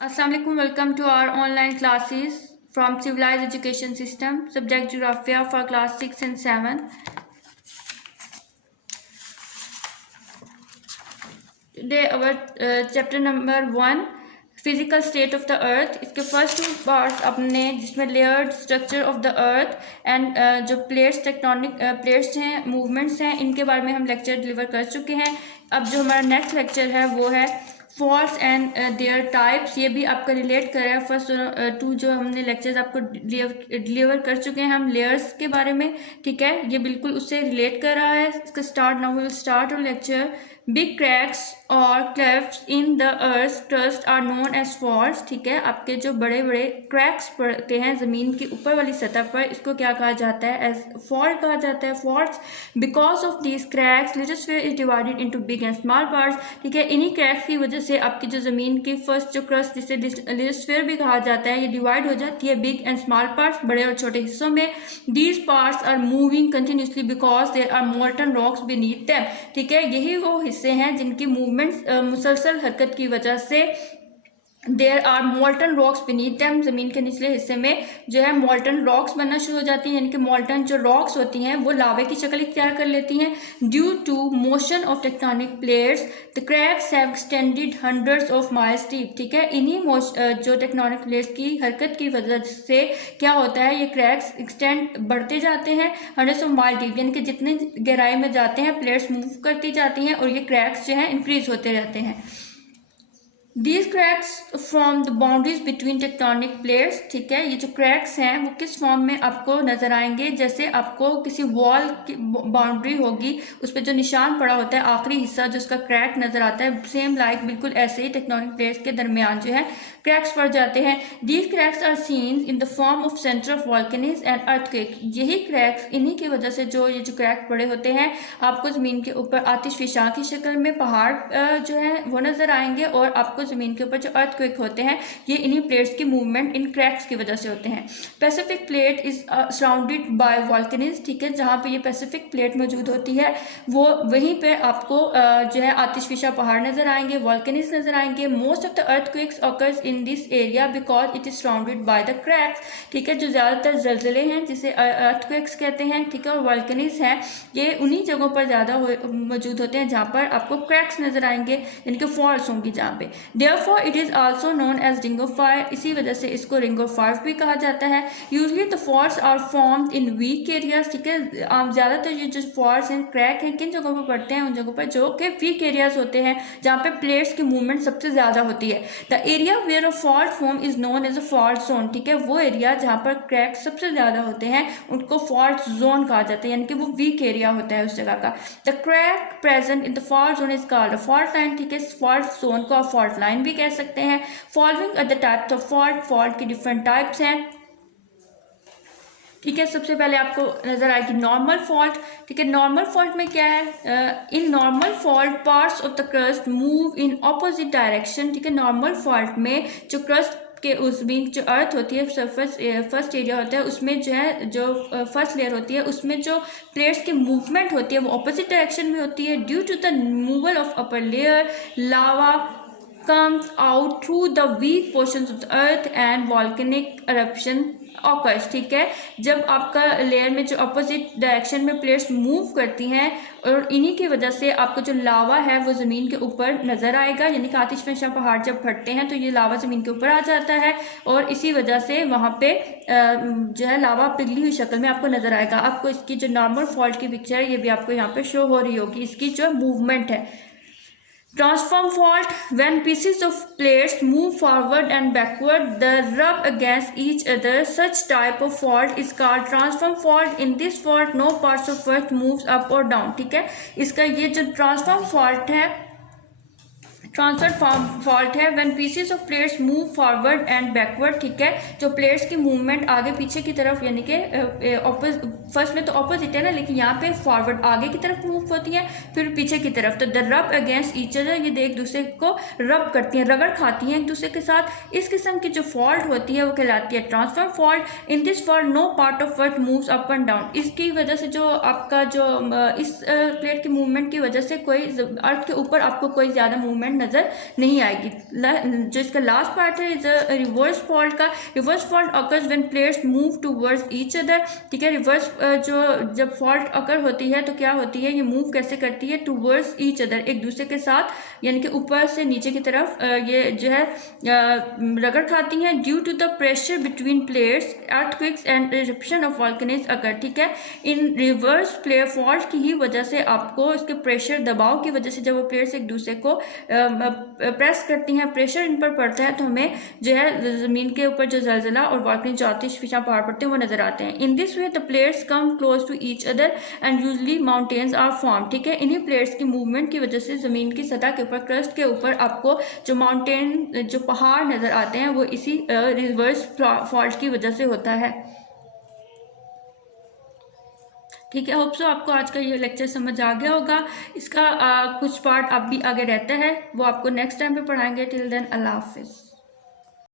Assalamu alaikum. Welcome to our online classes from Civilized Education System, subject Geography for class 6 and 7. Today our chapter number 1, physical state of the earth. इसके first two parts अपने जिसमें layered structure of the earth and जो plates tectonic plates हैं, movements हैं, इनके बारे में हम लेक्चर डिलीवर कर चुके हैं. अब जो हमारा नेक्स्ट लेक्चर है वो है फॉल्ट्स एंड देयर टाइप्स. ये भी आपका रिलेट कर रहा है फर्स्ट टू जो हमने लेक्चर्स आपको डिलीवर कर चुके हैं हम लेयर्स के बारे में. ठीक है, ये बिल्कुल उससे रिलेट कर रहा है. इसका start now we will start our lecture. Big cracks और clefts in the earth crust are known as faults. ठीक है, आपके जो बड़े बड़े क्रैक्स पड़ते हैं ज़मीन की ऊपर वाली सतह पर, इसको क्या कहा जाता है? एज फॉल्ट कहा जाता है, faults. Because of these cracks lithosphere is divided into big and small parts. ठीक है, इन्हीं क्रैक्स की वजह से आपकी जो ज़मीन की फर्स्ट जो क्रस्ट जिसे लिथोस्फीयर भी कहा जाता है, ये डिवाइड हो जाती है बिग एंड स्मॉल पार्ट्स, बड़े और छोटे हिस्सों में. These parts are moving continuously because there are molten rocks beneath them. ठीक है, यही वो हिस्से हैं जिनकी मूवमेंट मुसलसल हरकत की वजह से there are molten rocks beneath them. जमीन के निचले हिस्से में जो है मोल्टन रॉक्स बनना शुरू हो जाती हैं, यानी कि मोल्टन जो रॉक्स होती हैं वो लावे की शक्ल इख्तियार कर लेती हैं. Due to motion of tectonic plates the cracks have extended hundreds of miles deep. ठीक है, इन्हीं जो टेक्टोनिक प्लेट्स की हरकत की वजह से क्या होता है, ये क्रैक्स एक्सटेंड बढ़ते जाते हैं हंड्रेड्स ऑफ माइल डीप, यानी कि जितने गहराई में जाते हैं प्लेट्स मूव करती जाती हैं और ये क्रैक्स जो है इंक्रीज होते रहते हैं. These cracks form the boundaries between tectonic plates. ठीक है, ये जो cracks हैं वो किस फॉर्म में आपको नजर आएंगे? जैसे आपको किसी वॉल की बाउंड्री होगी, उस पर जो निशान पड़ा होता है आखिरी हिस्सा जो उसका क्रैक नजर आता है, सेम लाइक बिल्कुल ऐसे ही टेक्टोनिक प्लेट्स के दरमियान जो है क्रैक्स पड़ जाते हैं. These cracks are seen in the form of center of volcanoes and earthquake. यही क्रैक्स, इन्हीं की वजह से जो ये जो क्रैक पड़े होते हैं आपको जमीन के ऊपर आतिशफिशा की शक्ल में पहाड़ जो है वो नजर आएंगे, और आपको जमीन के ऊपर जो अर्थक्वेक होते हैं ये इन्हीं प्लेट्स की मूवमेंट इन क्रैक्स की वजह से होते हैं. Pacific plate is surrounded by volcanoes. ठीक है, जहाँ पे ये पैसिफिक प्लेट मौजूद होती है वो वहीं पे आपको जो है आतिशफिशा पहाड़ नजर आएंगे, वॉल्केनीज नजर आएंगे. Most of the earthquakes occurs in this area because it is surrounded by the cracks. ठीक है, जो ज़्यादातर जलजले हैं जिसे अर्थक्वेक्स कहते हैं, ठीक है, और वॉल्केनीज हैं, ये उन्हीं जगहों पर ज़्यादा मौजूद होते हैं जहाँ पर आपको क्रैक्स नजर आएंगे, यानी कि फॉल्ट्स होंगी जहाँ पे. Therefore, it is also known as ring of fire. इसी वजह से इसको ring of fire भी कहा जाता है. Usually the faults are formed in weak areas. ठीक है, ज़्यादातर ये जो faults हैं, क्रैक हैं, किन जगहों पर पड़ते हैं? उन जगहों पर जो कि weak areas होते हैं, जहाँ पे प्लेट्स की मूवमेंट सबसे ज़्यादा होती है. The area where a fault form is known as a fault zone. ठीक है, वो एरिया जहाँ पर क्रैक सबसे ज़्यादा होते हैं उनको fault zone कहा जाता है, यानी कि वो weak area होता है उस जगह का. The crack present in the fault zone is called a fault line. ठीक है, fault zone को fault line भी कह सकते हैं. Following other types of fault, fault की डिफरेंट टाइप्स हैं. ठीक है, सबसे पहले आपको नजर आएगी नॉर्मल फॉल्ट. ठीक है, नॉर्मल फॉल्ट में क्या है? In normal fault parts of the crust move in opposite direction. ठीक है, नॉर्मल फॉल्ट में जो क्रस्ट के उस बीच जो अर्थ होती है, सरफेस फर्स्ट एरिया होता है, उसमें जो है जो फर्स्ट लेयर होती है उसमें जो प्लेट्स की मूवमेंट होती है वो ऑपोजिट डायरेक्शन में होती है. Due to the removal of upper layer lava comes out through the weak portions of the earth and volcanic eruption occurs. ठीक है, जब आपका लेयर में जो अपोजिट डायरेक्शन में प्लेट्स मूव करती हैं और इन्हीं की वजह से आपका जो लावा है वो ज़मीन के ऊपर नज़र आएगा, यानी कि आतिशफिशा पहाड़ जब फटते हैं तो ये लावा ज़मीन के ऊपर आ जाता है और इसी वजह से वहाँ पे जो है लावा पिघली हुई शक्ल में आपको नज़र आएगा. आपको इसकी जो नॉर्मल फॉल्ट की पिक्चर है ये भी आपको यहाँ पे शो हो रही होगी, इसकी जो मूवमेंट है. Transform fault, when pieces of plates move forward and backward, they rub against each other. Such type of fault is called transform fault. In this fault, no parts of earth moves up or down. ठीक है, इसका ये जो transform fault है, transfer fault है when pieces of plates move forward and backward. ठीक है, जो प्लेट्स की मूवमेंट आगे पीछे की तरफ, यानी कि फर्स्ट में तो ऑपोजिट है ना, लेकिन यहाँ पे फॉरवर्ड आगे की तरफ मूव होती है, फिर पीछे की तरफ. तो द रब अगेंस्ट ईच अदर, ये एक दूसरे को रब करती हैं, रगड़ खाती हैं एक दूसरे के साथ. इस किस्म की जो फॉल्ट होती है वो कहलाती है transfer fault. In this fault no part of earth moves up and down. इसकी वजह से जो आपका जो इस प्लेट की मूवमेंट की वजह से कोई अर्थ के ऊपर आपको कोई ज़्यादा मूवमेंट नज़र नहीं आएगी। जो इसका लास्ट पार्ट है इज रिवर्स फॉल्ट का। Reverse fault occurs when players move towards each other, ठीक है। रिवर्स जो जब फॉल्ट अकर होती है तो क्या होती है, ये मूव कैसे करती है, टूवर्ड्स ईच अदर, एक दूसरे के साथ, यानी कि ऊपर से नीचे की तरफ ये जो है रगड़ खाती हैं। Due to the pressure between players earthquakes and eruption of volcanoes occur, ठीक है। इन रिवर्स प्लेयर फॉल्ट की ही वजह से आपको इसके प्रेशर दबाव की वजह से जब वो प्लेयर्स एक दूसरे को प्रेस करती हैं, प्रेशर इन पर पड़ता है तो हमें जो है ज़मीन के ऊपर जो जलजिला और वॉल्केनिक जो आतिशफिशा पहाड़ पड़ते हैं वो नजर आते हैं। In this way the players come close to each other and usually mountains are form, ठीक है। इन्हीं प्लेयर्स की मूवमेंट की वजह से ज़मीन की सतह के ऊपर, क्रस्ट के ऊपर आपको जो माउंटेन जो पहाड़ नजर आते हैं वो इसी रिवर्स फॉल्ट की वजह से होता है, ठीक है। होप सो आपको आज का ये लेक्चर समझ आ गया होगा। इसका कुछ पार्ट अब भी आगे रहता है, वो आपको नेक्स्ट टाइम पे पढ़ाएंगे। टिल देन अल्लाह हाफिज़।